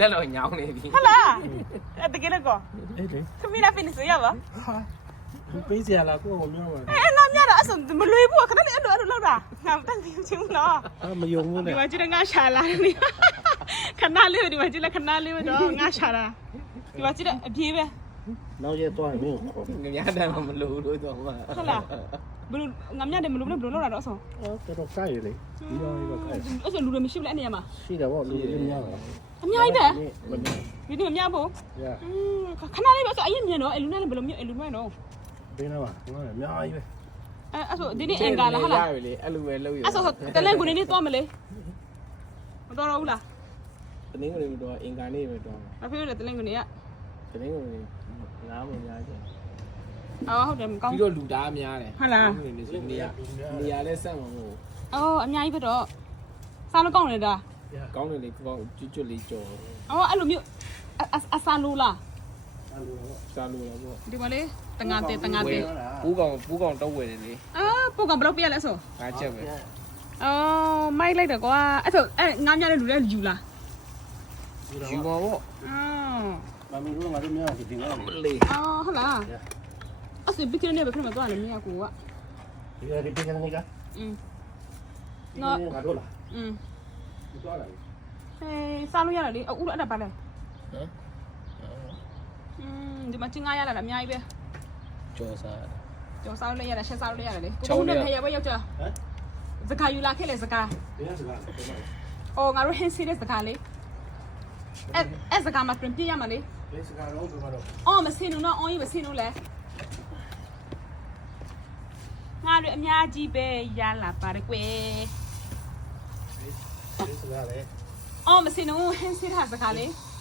လက်တော့ညောင်းနေပြီ ဟလာအဲ့တကယ်လည်းကော အေးလေ သမီးလာ finish ရပါ ပေးစရာလားကိုယ်ကမြောက်ပါ အဲ့နာမြတာအဲ့ဆိုမလွေဘူးခဏလေးအဲ့လိုလောက်တာငါမတန်းသေးချင်းနော် မယုံဘူးလေ ဒီမှာကျတော့ငါရှာလာနေခဏလေးဒီမှာကျလည်းခဏလေးတော့ငါရှာလာဒီမှာကျတော့အပြေးပဲ နောက်ရက်သွားရင်မင်းကို ငများတယ်မလို့လို့တော့မှ ဟုတ်လားဘယ်လိုငါမြတယ်မလို့ဘယ်လိုလောက်တာတော့အဆုံး တော်ကိုက်ရလေဒီရောရောကိုက် အဲ့ဆိုလူတွေမရှိဘူးလေအဲ့နေရာမှာ ရှိတယ်ပေါ့လူတွေများတာ အများကြီးပဲ မင်း ဒီလိုမများဘူး ရ ခဏလေးပဲဆိုအရင်မြင်တော့အဲ့လူနဲ့ဘယ်လိုမြင်အဲ့လူနဲ့တော့ ဘေးနားပါငါအများကြီးပဲ အဲ့ဆိုဒီနေ့အင်္ဂါလားဟုတ်လား ရပြီလေအဲ့လိုပဲလုပ်ရ အဲ့ဆိုတလဲကိုနေနေသွားမလဲမတော်တော့ဘူးလား တနင်္ဂနွေတော့အင်္ဂါနေ့ပဲတော့ အဖေကတလဲကိုနေရ တနင်္ဂနွေငားမများချင် အော်ဟုတ်တယ်မကောင်း ပြီးတော့လူသားများတယ် ဟုတ်လား နေရာလဲဆက်မှာမဟုတ် အော်အများကြီးပဲတော့စားလို့ကောင်းတယ်ဒါ ကောင်းတယ်လေကောင်းကျွတ်လေးကြော် အော်အဲ့လိုမျိုးအစားလို့လား စားလို့တော့ပေါ့ ဒီမှာလေတငါတေတငါတေ ပူးကောင်တော့ဝယ်တယ်လေ အာပိုကဘယ်လိုပြရလဲဆို ငါချက်ပဲ အော်မိုက်လိုက်တော့ကွာအဲ့ဆိုအဲ့ငါများတဲ့လူတွေယူလား ယူပါပေါ့ အော် မမီတို့ငါတို့များဒီငါ လေ အော်ဟုတ်လားအဲ့ဆိုဘီကနေ့ပဲခဏမှသွားတယ်မင်းကကိုက ဒီကဒီပင်းနေက နော် ငါတို့လား ဒီ သွားလာ ဟေးစားလို့ရတယ်လေအခုတော့အဲ့ဒါပါလဲ ဟမ် ဒီမှာချင်းငါရလာတာအများကြီးပဲ ကြော်စား ကျော်စားလို့ရတယ်ရှက်စားလို့ရတယ်လေကိုနဲ့ဖရဘရောက်ကြ ဟမ် စကားယူလာခဲ့လေစကား ဒီကစကား အော်ငါတို့ဟင်းစီတဲ့စကားလေအဲ့စကားမှာပြင်ပြရမှာလေ ဒီစကားတော့ဘယ်မှာတော့ အော်မစင်းလို့နော်အော်ကြီးမစင်းလို့လေငါတို့အများကြီးပဲရလာပါတယ်ကွယ် ဒီစကားလေ အော်မစင်းလို့ဟင်းစီတဲ့စကားလေ ဟ